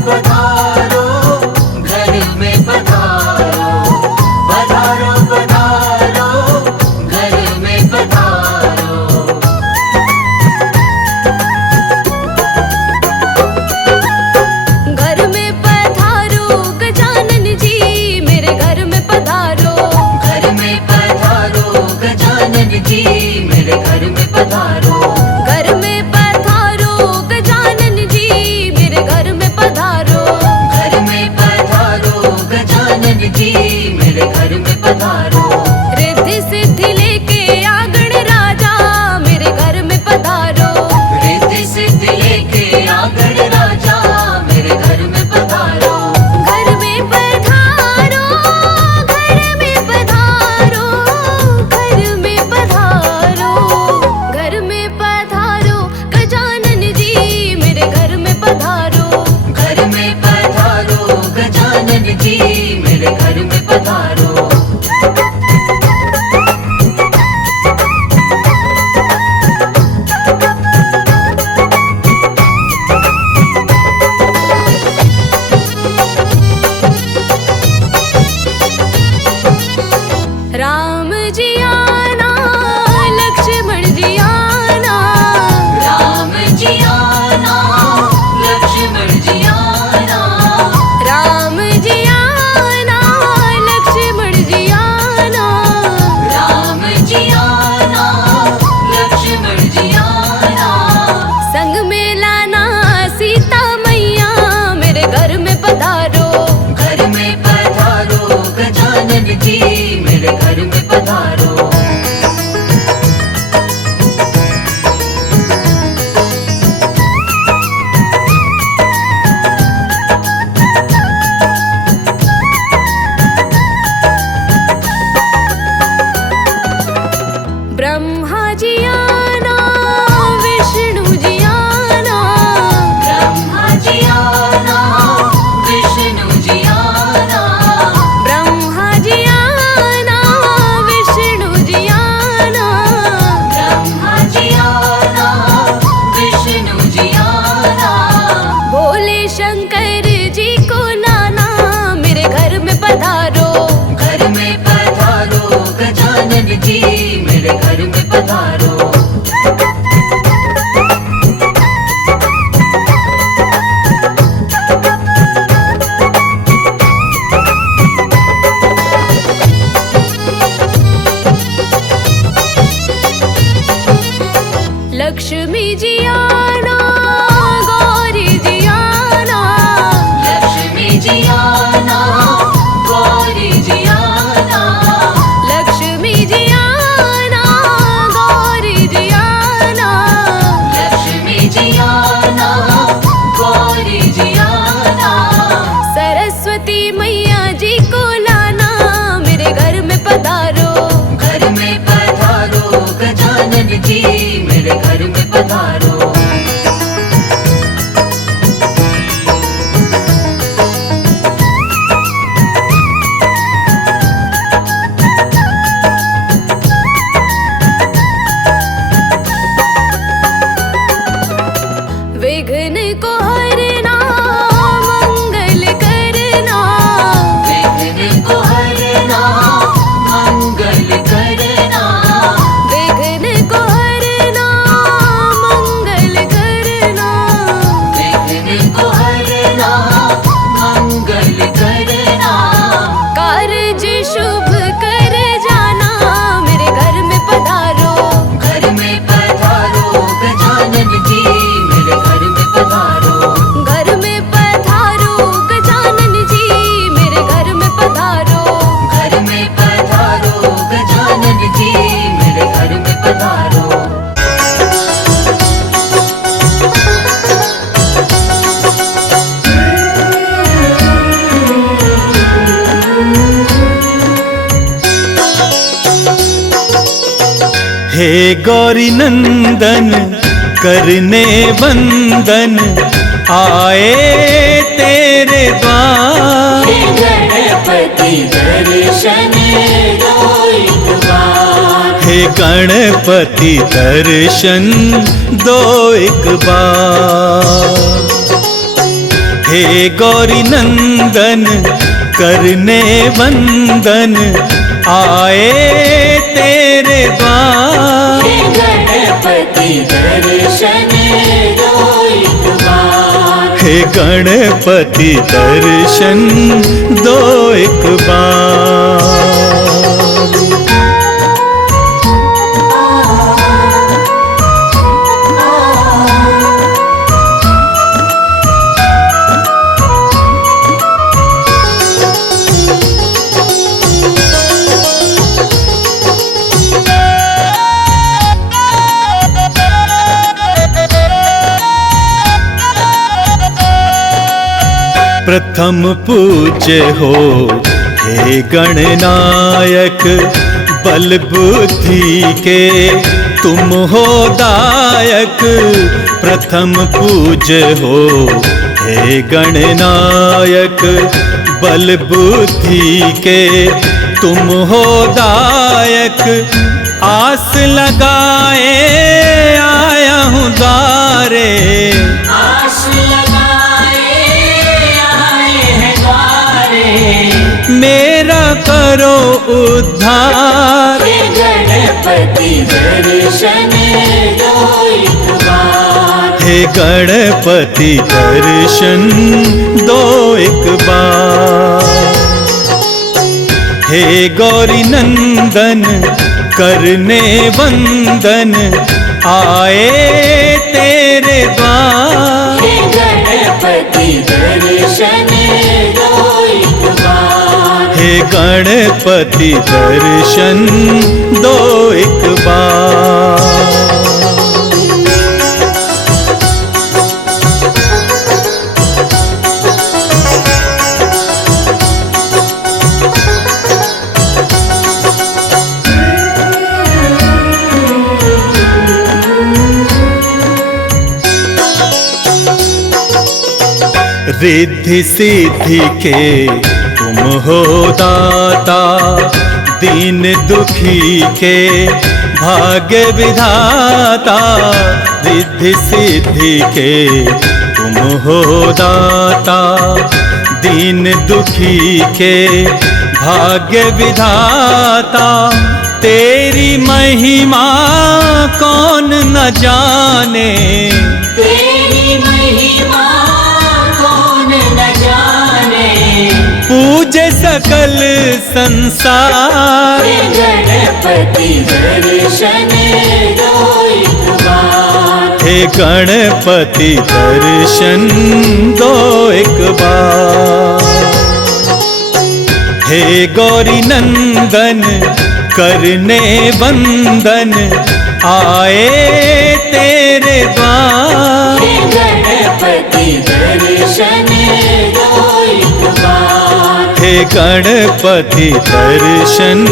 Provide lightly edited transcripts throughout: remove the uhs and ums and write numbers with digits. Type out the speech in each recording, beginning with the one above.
पधारो, घर में पधारो, पधारो पधारो, घर में पधारो। घर में पधारो गजानन जी, मेरे घर में पधारो। घर में पधारो गजानन जी, मेरे घर में पधारो। घर में पधारो गजानन जी, मेरे घर में पधारो। घर में पधारो गजानन जी, मेरे घर में पधारो। रिद्धि सिद्धि लेके आ गणराजा, मेरे घर में पधारो। रिद्धि सिद्धि लेके आ गणराजा, मेरे घर में पधारो। घर में पधारो, घर में पधारो, घर में पधारो। घर में पधारो गजानन जी, मेरे घर में पधारो। घर में पधारो गजानन जी, मेरे घर में पधारो। राम जी आना, लक्ष्मण जी आना। राम जी आना, लक्ष्मण जी आना। राम जी आना, लक्ष्मण जी आना। राम जी आना, लक्ष्मण जी आना। संग में लाना सीता मैया, मेरे घर में पधारो। घर में पधारो गजानन जी, मेरे घर में पधारो। ब्रह्मा जी आना, विष्णु जी आना। ब्रह्मा जी आना, विष्णु जी आना। ब्रह्मा जी आना, विष्णु जी आना। ब्रह्मा जी आना, विष्णु जी आना। भोले शंकर जी को लाना, मेरे घर में पधारो। घर में पधारो गजानन जी, मेरे घर में पधारो। लक्ष्मी जी आना, गौरी जी आना। लक्ष्मी जी आना, गौरी जी आना। लक्ष्मी जी आना, गौरी जी आना। लक्ष्मी जी आना, गौरी जी आना। सरस्वती मैया जी को लाना, मेरे घर में पधारो। घर में पधारो गजानन जी, मेरे घर में पधारो। विघ्न को हरना, मंगल करना। विघ्न को हरना, मंगल करना। विघ्न को हरना, मंगल करना। विघ्न को हरना, मंगल करना। कारज शुभ कर जाना, मेरे घर में पधारो। घर में पधारो गजानन जी, मेरे घर में पधारो। घर में पधारो गजानन जी, मेरे घर में पधारो। घर में पधारो गजानन जी, मेरे घर में पधारो। हे गौरी नंदन करने बंदन, आए तेरे द्वार। हे गणपति दर्शन दो एक बार। हे गणपति दर्शन दो एक बार। हे गौरी नंदन करने वंदन आए तेरे द्वार। हे गणपति दर्शन दो एक बार। हे गणपति दर्शन दो एक बार। प्रथम पूज्य हो हे गणनायक, बल बुद्धि के तुम हो दायक। प्रथम पूज्य हो हे गणनायक, बल बुद्धि के तुम हो दायक। आस लगाए आया हूँ द्वारे, आस लगाए आए हैं द्वारे। मेरा करो उद्धार। हे गणपति दर्शन दो एक बार। हे गणपति दर्शन दो एक बार। हे गौरी नंदन करने वंदन आए तेरे द्वार। हे गणपति दर्शन दो एक बार। हे गणपति दर्शन दो एक बार। रिद्धि सिद्धि के तुम हो दाता, दीन दुखी के भाग्य विधाता। रिद्धि सिद्धि के तुम हो दाता, दीन दुखी के भाग्य विधाता। तेरी महिमा कौन न जाने, तेरी महिमा कौन न जाने। पूजे सकल संसार। हे गणपति दर्शन दो एक बार। हे गणपति दर्शन दो एक बार। हे गौरी नंदन करने वंदन आए तेरे द्वार। हे गणपति दर्शन दो एक बार। हे गणपति दर्शन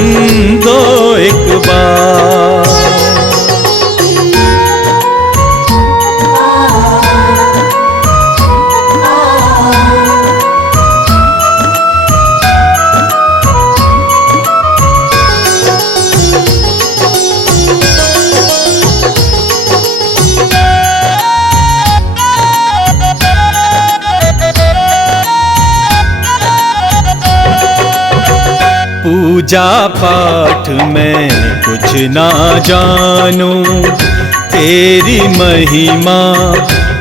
दो एक बार। पूजा पाठ में कुछ ना जानूं, तेरी महिमा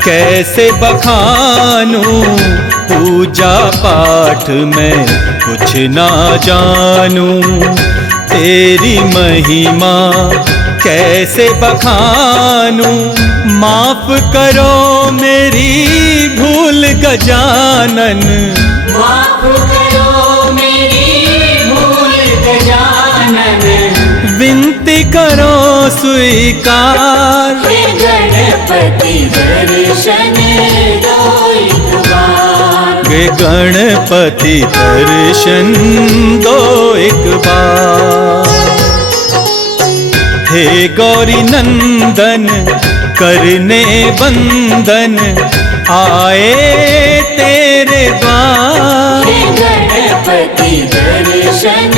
कैसे बखानूं। पूजा पाठ में कुछ ना जानूं, तेरी महिमा कैसे बखानूं। माफ करो मेरी भूल गजानन, माफ करो मेरी भूल गजानन। विनती करो स्वीकार। हे गणपति दर्शन दो एक बार। हे गणपति दर्शन दो एक बार। हे गौरी नंदन करने वंदन आए तेरे द्वार। हे गणपति दर्शन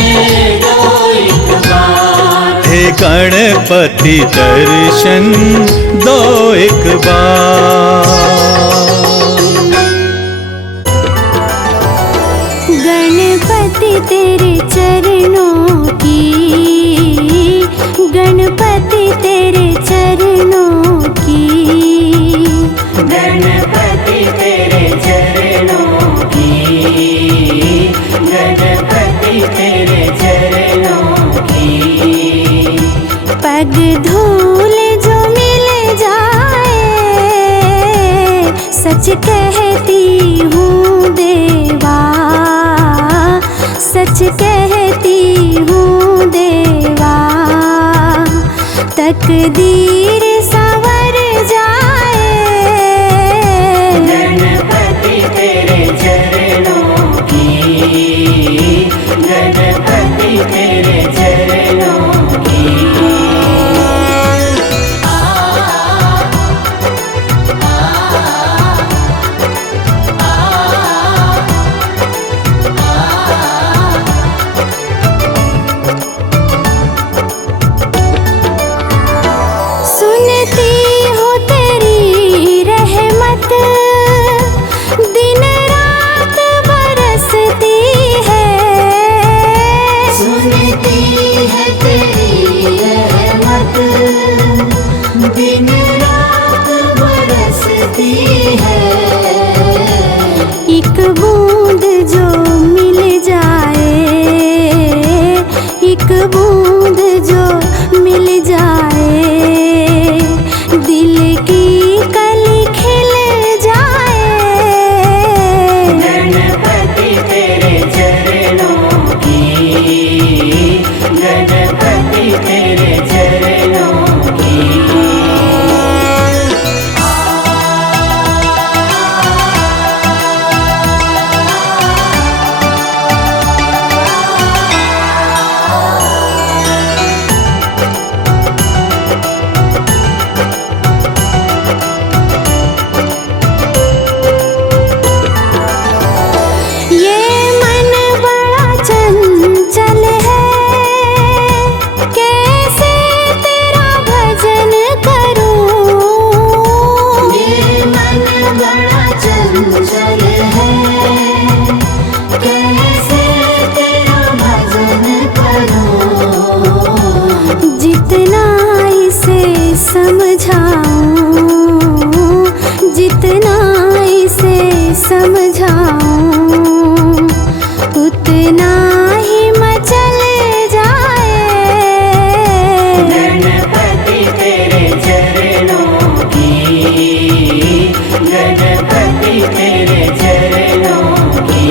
दो एक बार। हे गणपति दर्शन दो एक बार। पग धूल जो मिल जाए, सच कहती हूँ देवा, सच कहती हूँ देवा, तकदीर संवर जाए। गणपति तेरे चरणों की, गणपति तेरे चरणों की। सुनती हूँ तेरी रहमत, दिन रात बरसती है। सुनती है तेरी रहमत, दिन रात बरसती है। एक बूंद जो मिल जाए, एक बूंद जो मिल जाए, दिल की कली खिल जाए। गणपति तेरे चरणों की, गणपति तेरे चरणों की। ये मन बड़ा चंचल है, कैसे तेरा भजन करूं। ये मन बड़ा चंचल है, कैसे तेरा भजन करूं। जितना इसे समझाऊं, जितना इसे समझाऊं, उतना ही मचल जाए। गणपति तेरे चरणों की, गणपति तेरे चरणों की।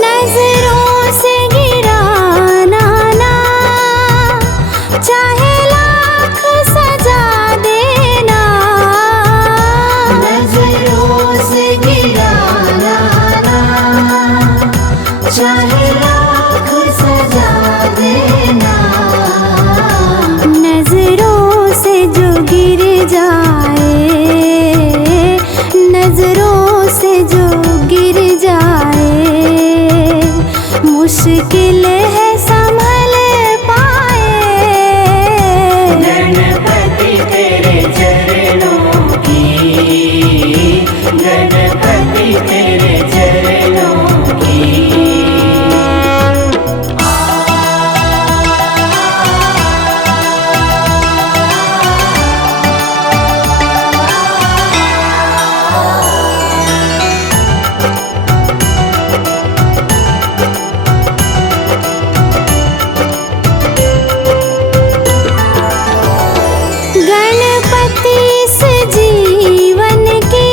नजरों से गिराना ना, चाहे लाख सजा देना। नजरों से गिराना ना, चाहे लाख सजा देना। नजरों से जो गिर जाए, नजरों से जो गिर जाए, मुश्किल है संभल पाए। गणपति तेरे चरणों की, गणपति तेरे चरणों की। गणपति इस जीवन की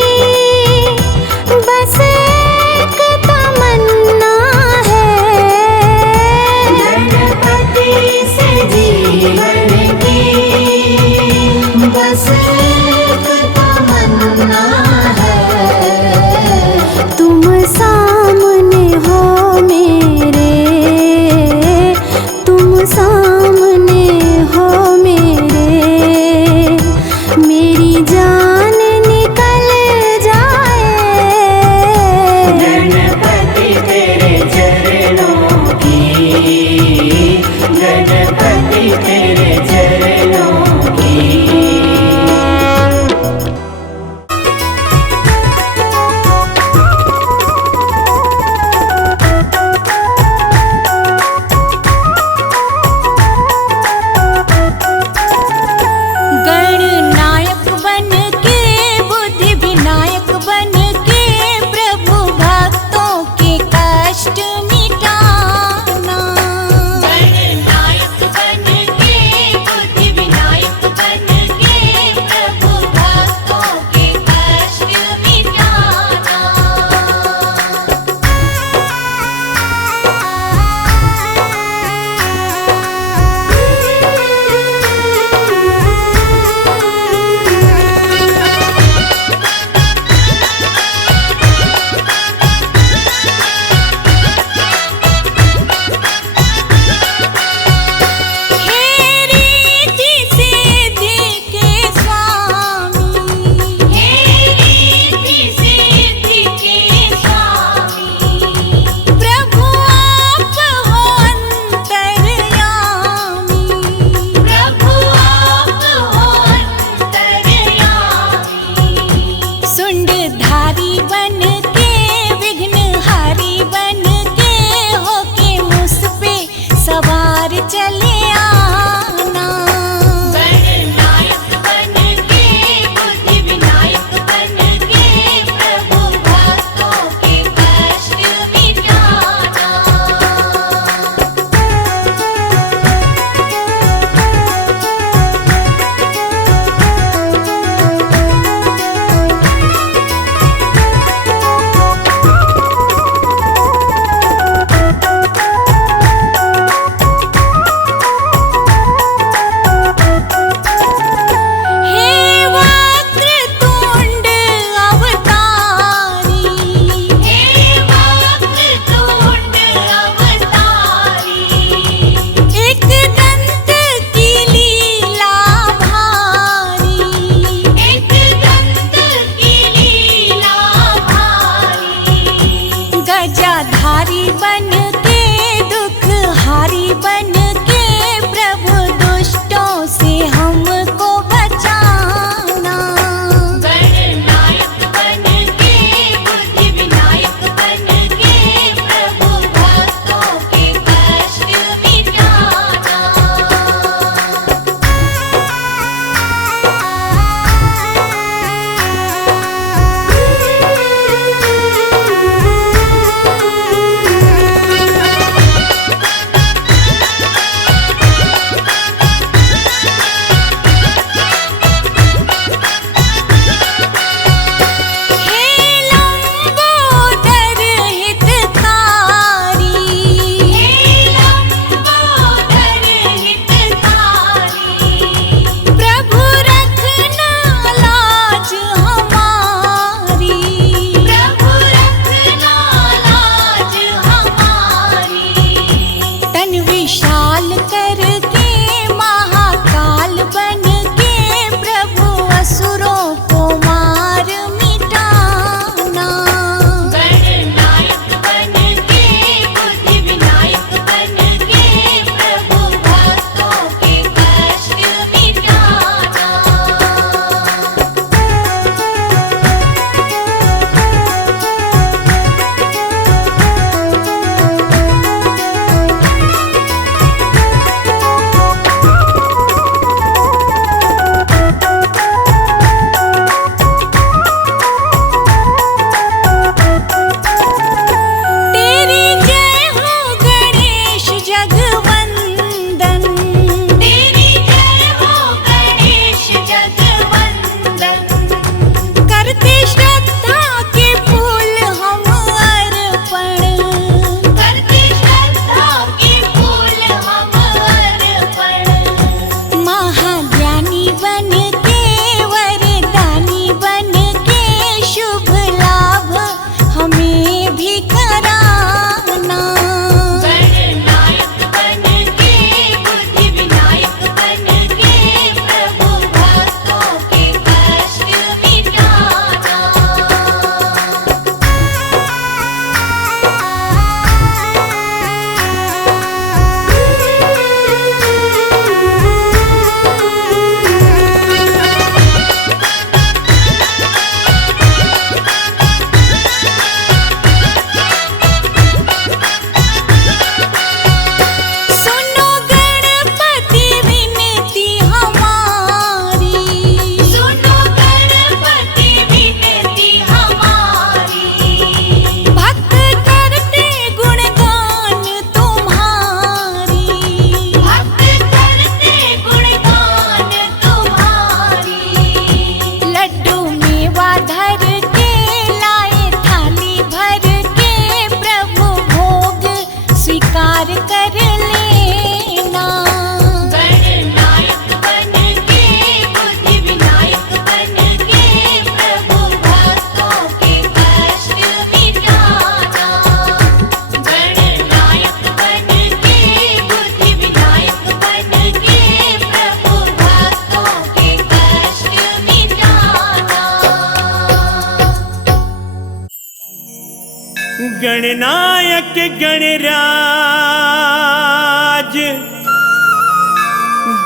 गणनायक गणराज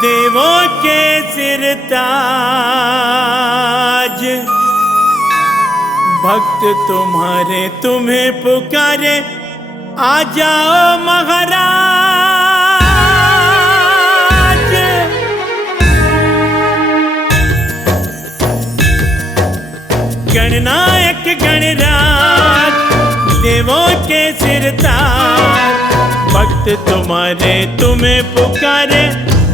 देवों के सिर ताज, भक्त तुम्हारे तुम्हें पुकारे, आ जाओ महाराज। गणनायक गणराज देवों के सिर ताज, भक्त तुम्हारे तुम्हें पुकारे,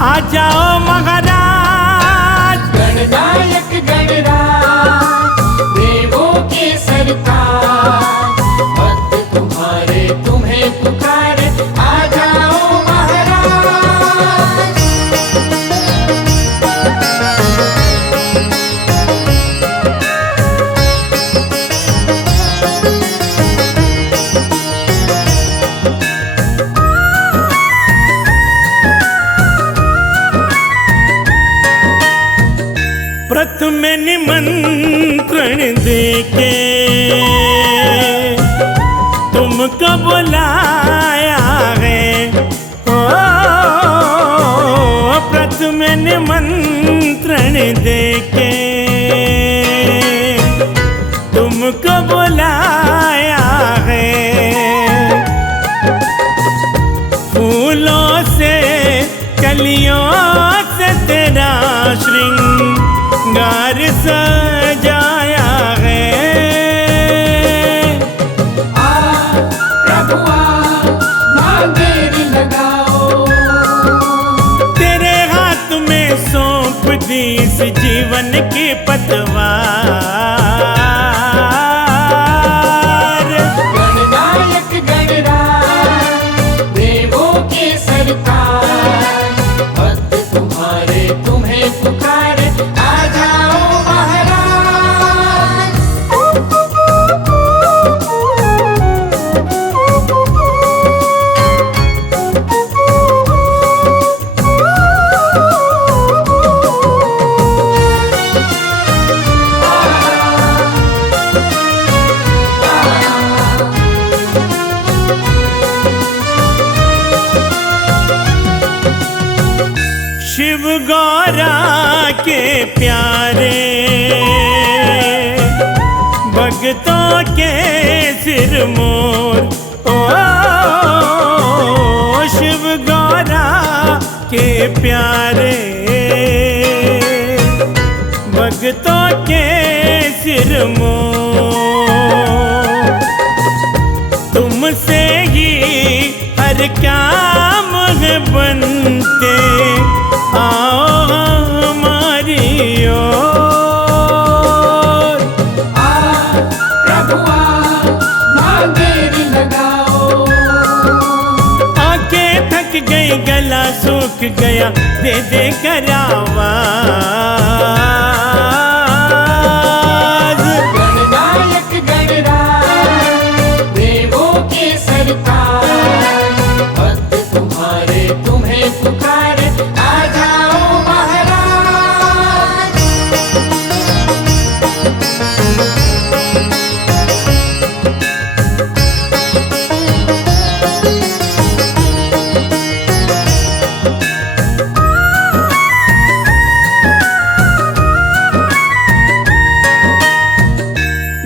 आ जाओ महाराज। गणनायक गणराज देवों के सरताज, भक्त तुम्हारे तुम्हें पुकारे, आ जाओ महाराज। प्रथम निमंत्रण देके तुमको बुलाया है, ओ प्रथम निमंत्रण देके तुमको बुलाया है। फूलों से कलियों से तेरा श्रृंगार सजाया है। आ प्रभु आ, मां देर लगाओ, तेरे हाथ में सौंप दी इस जीवन की पतवार। गणनायक गणराज देवों के सरताज, भक्त तुम्हारे तुम्हें पुकारे, आ जाओ महाराज। शिव गौरा के प्यारे भक्तों के सिर मोर, ओ शिव गौरा के प्यारे भक्तों के सिर मोर। तुमसे ही हर काम है बनते, आओ हमारी ओर। आ प्रभु आ, मां देर लगाओ, आंखें थक गई गला सूख गया, दे दे कर आवाज। गणनायक गणराज देवों के सरताज, भक्त तुम्हारे तुम्हें पुकारे, आ जाओ महाराज।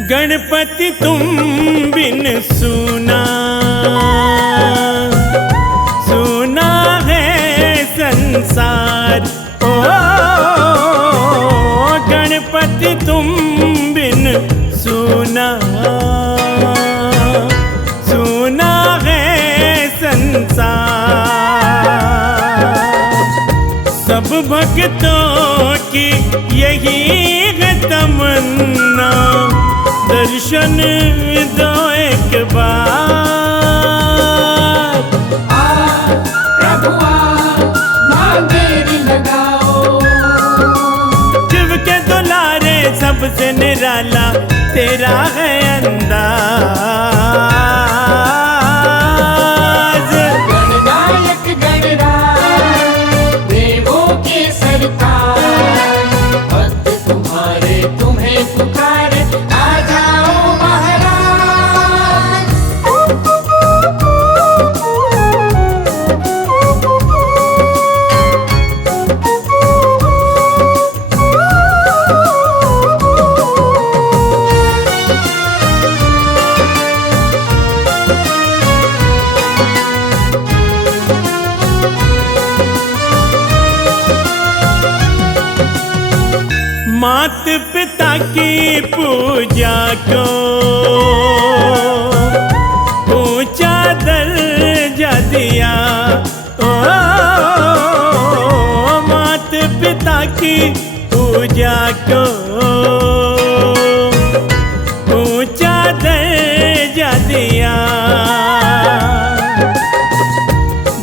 गणपति तुम बिन सुना सुना है संसार, ओ गणपति तुम बिन सुना सुना है संसार। सब भक्तों की यही है तमन्ना, दर्शन दो एक बार। आ प्रभु आ, मां देर लगाओ, शिव के दुलारे सबसे निराला तेरा है अंदाज। गणनायक गणराज देवों के सरताज, भक्त तुम्हारे तुम्हें पुकारे, आ जाओ महाराज। की पूजा को ऊंचा दर्जा दिया। ओ मात पिता की पूजा को ऊंचा दर्जा दिया।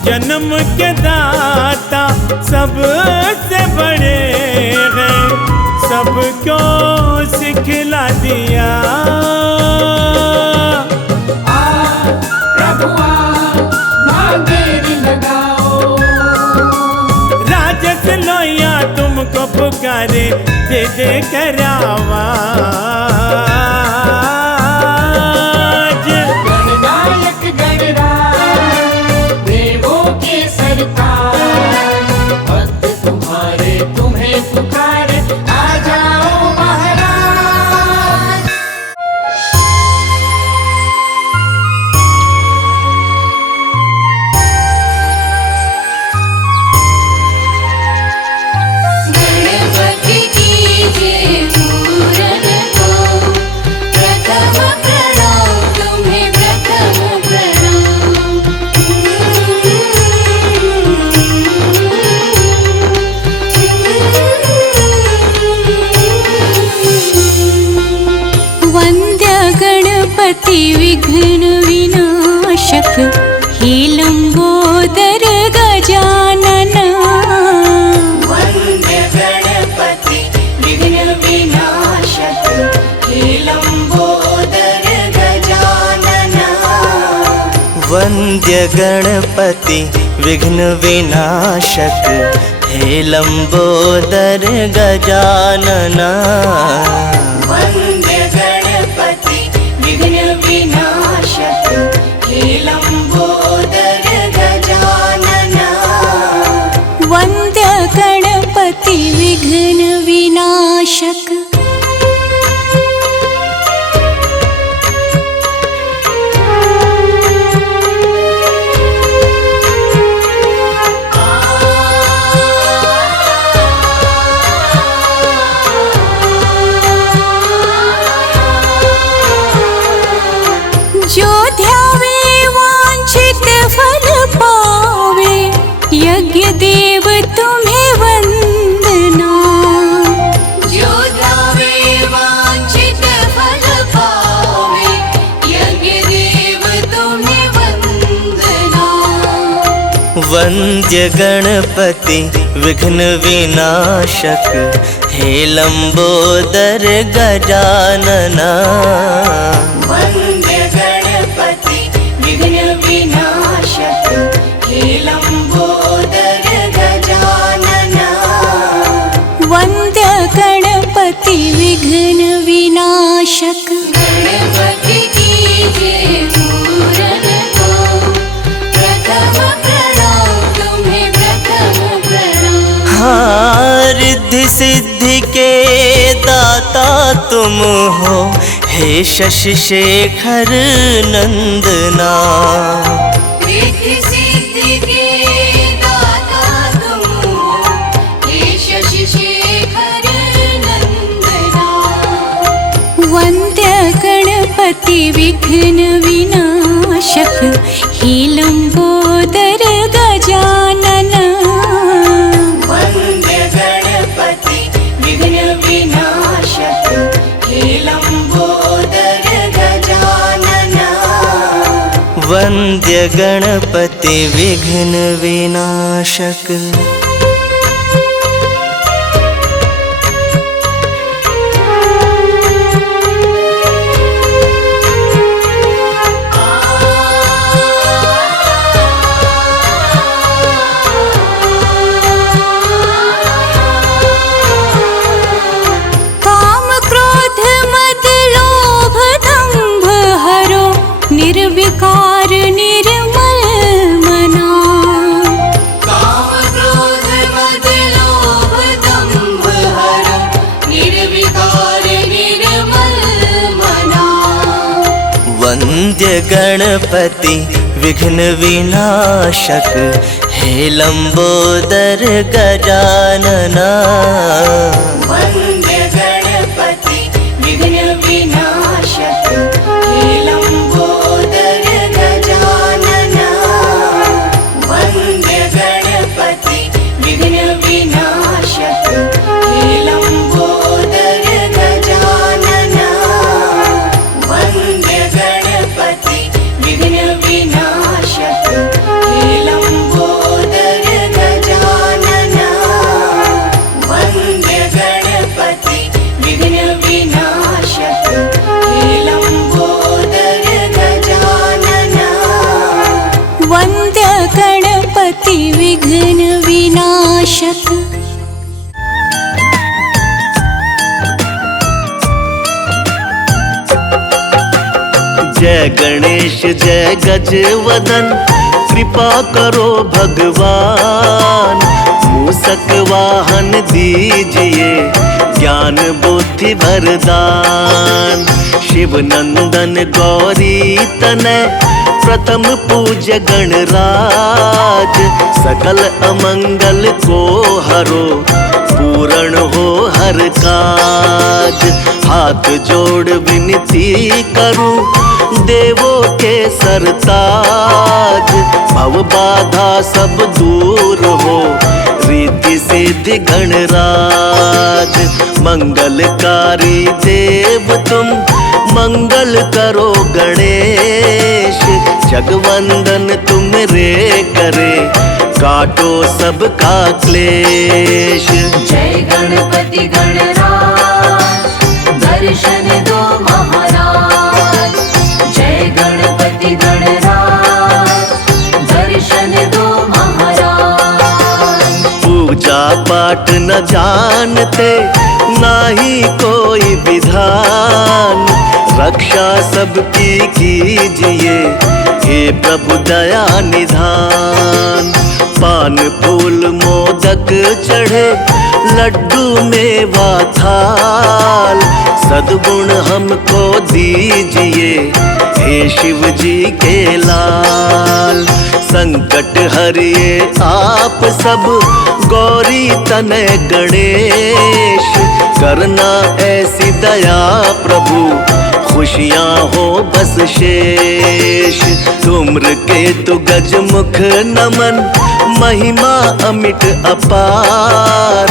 जन्म के दाता सबसे बड़े हैं, सबको सिखला दिया। राजस लोया तुमको पुकारे, दे दे कर आवाज। गणनायक गणराज देवों के सरताज, भक्त तुम्हारे तुम्हें पुकारे, आ जाओ महाराज। गणपति कीजिए पूरन को, प्रथम प्रणाम तुम्हें प्रथम प्रणाम। वंद्य गणपति विघ्न विनाशक, हे लंबोदर गजानन। वंद्य गणपति विघ्न विनाशक, हे लंबोदर गजानन। वंद्य गणपति विघ्न विनाशक, हे लंबोदर गजानना। वंद्य गणपति विघ्न विनाशक, हे लंबोदर गजानन। वंद्य गणपति विघ्न विनाशक। जो ध्यावे वांछित फल पावे, यज्ञ देव तुम्हें वंदना। जो ध्यावे वांछित फल पावे, यज्ञ देव तुम्हें वंदना। वंद्य गणपति विघ्न विनाशक, हे लंबोदर गजानना। वंद्य गणपति विघ्न विनाशक, हे लंबोदर गजानन। वंद्य गणपति विघ्न विनाशक। गणपति कीजिए पूरन को, प्रथम प्रणाम तुम्हें प्रथम प्रणाम। रिद्धि सिद्धि के दाता तुम हो, हे शशि शेखर नंदना। रिद्धि सिद्धि के दाता तुम हो, हे शशि शेखर नंदना। वंद्य गणपति विघ्न विनाशक, हे लंबोदर गजानन। वंद्य गणपति विघ्न विनाशक, हे लंबोदर गजानन। वंद्य गणपति विघ्न विनाशक। काम क्रोध मद लोभ दंभ हरो, निर्विकार निर्मल मना। काम क्रोध मद लोभ दंभ हरो, निर्विकार निर्मल मना। वंद्य गणपति विघ्न विनाशक, हे लंबोदर गजानना। वंद्य गणपति विघ्न विनाशक। जय गणेश जय गजवदन, कृपा करो भगवान। मूषक वाहन दीजिए, ज्ञान बुद्धि वरदान। शिव नंदन गौरी तनय, प्रथम पूज्य गणराज। सकल अमंगल को हरो, पूर्ण हो हर काज। हाथ जोड़ विनती करूं, देवों के सरताज। भव बाधा सब दूर हो, रीति सिद्धि गणराज। मंगलकारी देव तुम, मंगल करो गणेश। जगवंदन तुम रे करे, काटो सबका क्लेश। जय गणपति गणराज, दर्शन दो महाराज। जय गणपति गणराज, दर्शन दो महाराज। पूजा पाठ न जानते, नाही कोई विधान। रक्षा सबकी कीजिए, हे प्रभु दया निधान। पान फूल मोदक चढ़े, लड्डू मेवा थाल। सद्गुण हमको दीजिए, हे शिव जी के लाल। संकट हरिए आप सब, गौरी तनय गणेश। करना ऐसी दया प्रभु, खुशियाँ हो बस शेष। धूम्र केतु गज मुख नमन, महिमा अमिट अपार।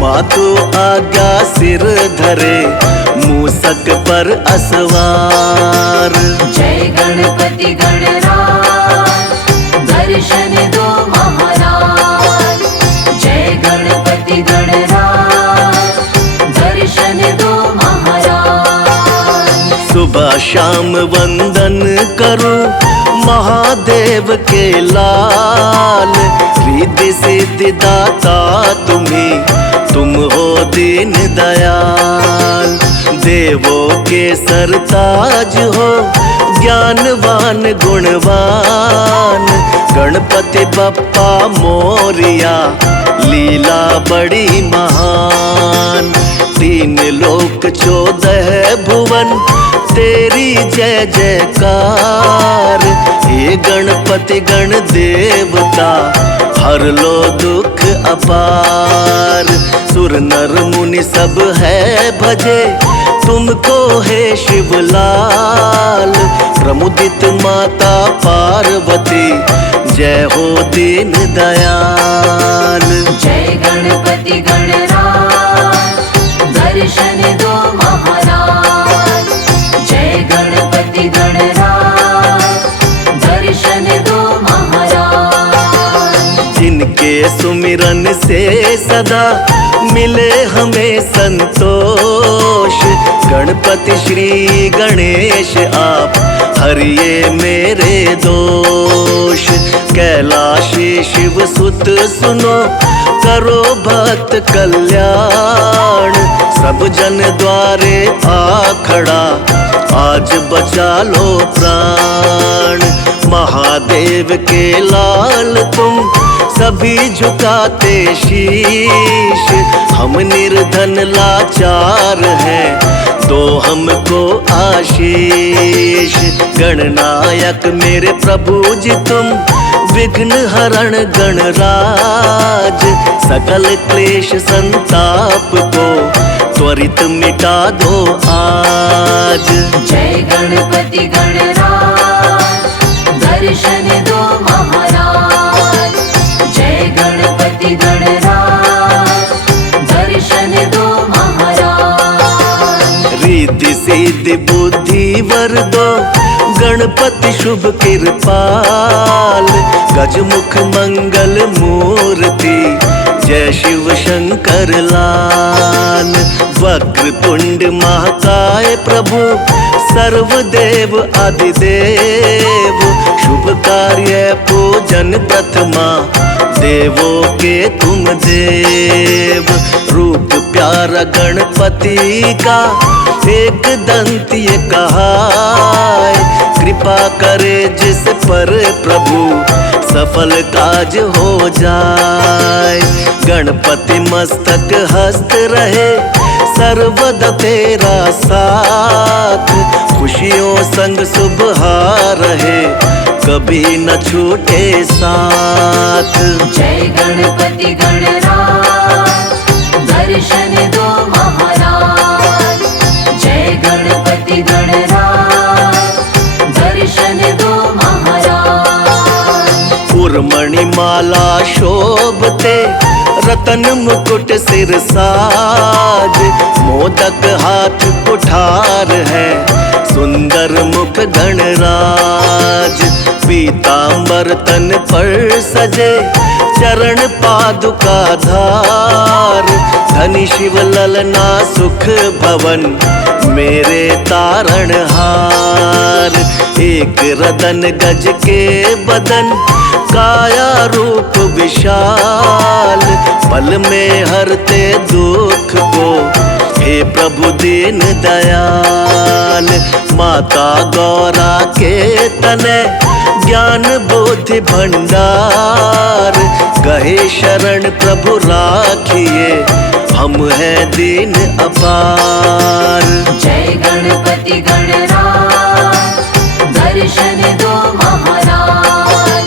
मातु आज्ञा सिर धरे, मूषक पर असवार। जय गणपति गणराज, दर्शन दो महाराज। जय गणपति गणराज, दर्शन दो महाराज। सुबह शाम वंदन करूं, महादेव के लाल। रिद्धि सिद्धि दाता तुम्ही, तुम हो दीन दयाल। देवों के सरताज हो, ज्ञानवान गुणवान। गणपति बप्पा मोरिया, लीला बड़ी महान। 3 लोक 14 भुवन, तेरी जय जयकार। हे गणपति गण देवता, हर लो दुख अपार। सुर नर मुनि सब है भजे, तुमको है शिवलाल। प्रमुदित माता पार्वती, जय हो दीन दयाल। जय गणपति गणराज, दर्शन दो महाराज। जय गणपति गणराज, दर्शन दो महाराज। जिनके सुमिरन से सदा मिले हमें संतोष। गणपति श्री गणेश आप, हरिये मेरे दोष। कैलाशी शिव सुत सुनो, करो भक्त कल्याण। सब जन द्वारे आ खड़ा, आज बचा लो प्राण। महादेव के लाल तुम, सभी झुकाते शीश। हम निर्धन लाचार हैं, दो हमको आशीष। गणनायक मेरे प्रभु जी तुम, विघ्न हरण गणराज। सकल क्लेश संताप को, त्वरित मिटा दो आज। जय गणपति गणराज, दर्शन दो महाराज। जय गणपति गणराज, दर्शन दो महाराज। रिद्धि सिद्धि बुद्धि वर दो, गणपति शुभ कृपाल। गजमुख मंगल मूर्ति, जय शिव शंकर लाल। वक्र तुंड महाकाय प्रभु, सर्वदेव आदिदेव। शुभ कार्य पूजन प्रथमा, देवों के तुम देव। रूप प्यारा गणपति का, एक दंतीय कहाय। कृपा करे जिस पर प्रभु, सफल काज हो जाए। गणपति मस्तक हस्त रहे, सर्वदा तेरा साथ। खुशियों संग सुबह रहे, कभी न छूटे साथ। जय गणपति गणराज, दर्शन दो महाराज। जय गणपति गणराज, दर्शन दो महाराज। उर्मणि माला शोभते, रतन मुकुट सिर साज। मोदक हाथ कुठार है, सुंदर मुख गणराज। पीतांबर तन पर सजे, चरण पादुका धार। धनी शिव ललना सुख भवन, मेरे तारण हार। एक रदन गज के बदन, काया रूप विशाल। पल में हरते दुख को, हे प्रभु दीन दयाल। माता गौरा के तने, ज्ञान बुद्धि भंडार। गहे शरण प्रभु राखिए, हम हैं दीन अपार। जय गणपति गणराज, दर्शन दो महाराज।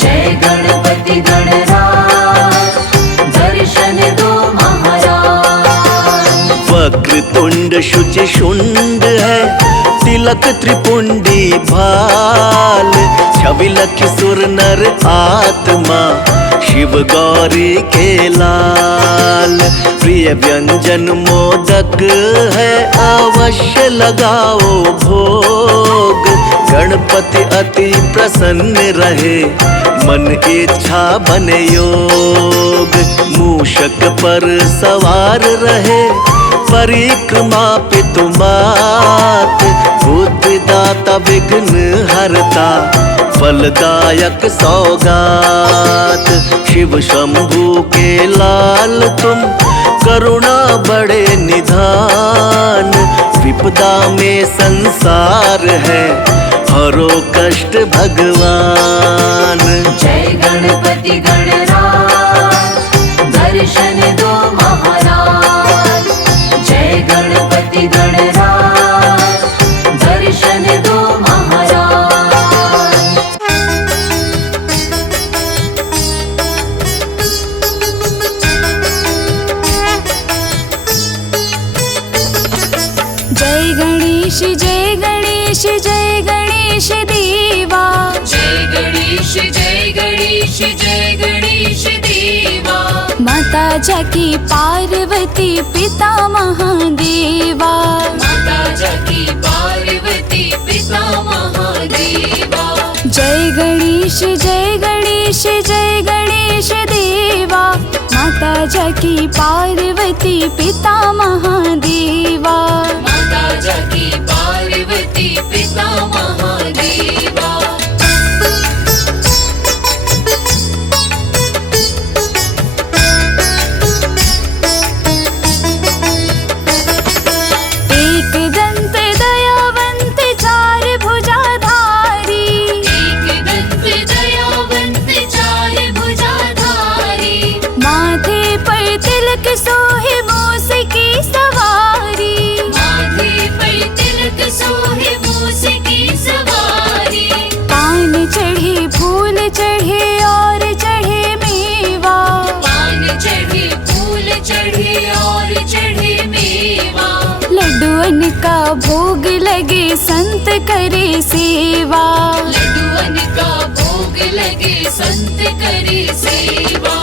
जय गणपति गणराज, दर्शन दो महाराज। वक्रतुंड शुचि शुंड है, तिलक त्रिपुंडी भाल। छवि लखी सुर नर आत्मा, शिव गौरी के लाल। प्रिय व्यंजन मोदक है, अवश्य लगाओ भोग। गणपति अति प्रसन्न रहे, मन इच्छा बने योग। मूषक पर सवार रहे, परिक्रमा पितु मात। बुद्धिदाता विघ्न हरता, फलदायक सौगात। शिव शंभु के लाल तुम, करुणा बड़े निधान। विपदा में संसार है, हरो कष्ट भगवान। जय गणपति गणराज, दर्शन दो महाराज। जय गणपति गणराज, दर्शन दो महाराज। जय गणेश जय गणेश जय गणेश देवा। जय गणेश जय गणेश जय गणेश देवा। माता जाकी पार्वती पिता महादेवा। माता जाकी पार्वती पिता महादेवा। जय गणेश जय गणेश जय गणेश देवा। माता जाकी पार्वती पिता महादेवा। माता जाकी पार्वती पिता महादेवा। एक दंत दयावंत चार भुजाधारी। एक दंत दयावंत चार भुजाधारी। माथे पर तिलक सोहे मूस की सवारी। माथे पर तिलक सोहे मूस की सवारी। पान चढ़े फूल चढ़े और चढ़े मेवा। पान चढ़े फूल चढ़े और चढ़े मेवा। लड्डुअन का भोग लगे संत करे सेवा। लड्डुअन का भोग लगे संत करे सेवा।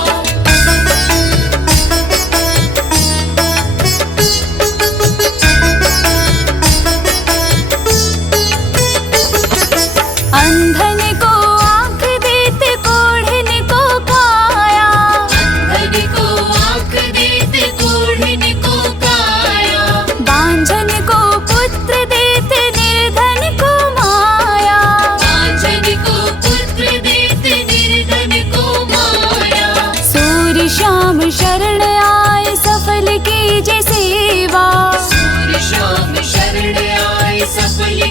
अंधन को आँख देते कोढ़न को काया। अंधन को आँख देते कोढ़न को काया। बांझन को पुत्र देते निर्धन को माया। बांझन को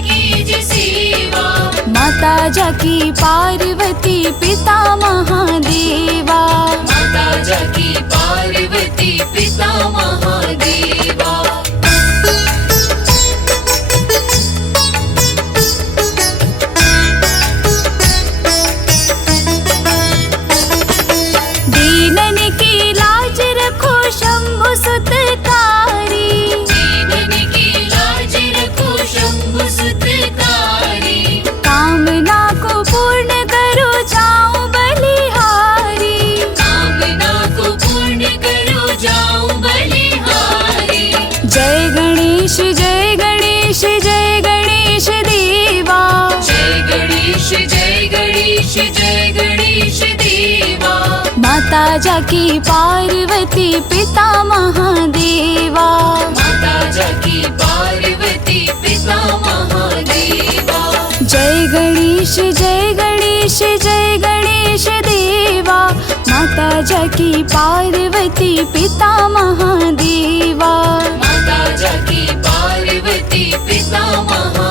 कीजिए सेवा। माता जाकी पार्वती पिता महादेवा। माता जाकी पार्वती पिता महादेवा। दीनन की लाज रखो शंभु सुतकारी। दीनन की लाज रखो शंभु सुतकारी। कामना को पूर्ण करो जाऊं बलिहारी। कामना को पूर्ण करो जाऊं बलिहारी। जय गणेश जय गणेश जय गणेश देवा। जय गणेश जय गणेश जय गणेश देवा। माता जाकी पार्वती पिता महादेवा। माता जाकी पार्वती पिता महादेवा। जय गणेश जय गणेश जय गणेश देवा। माता जाकी पार्वती पिता महादेवा। माता जाकी पार्वती पिता महादेवा।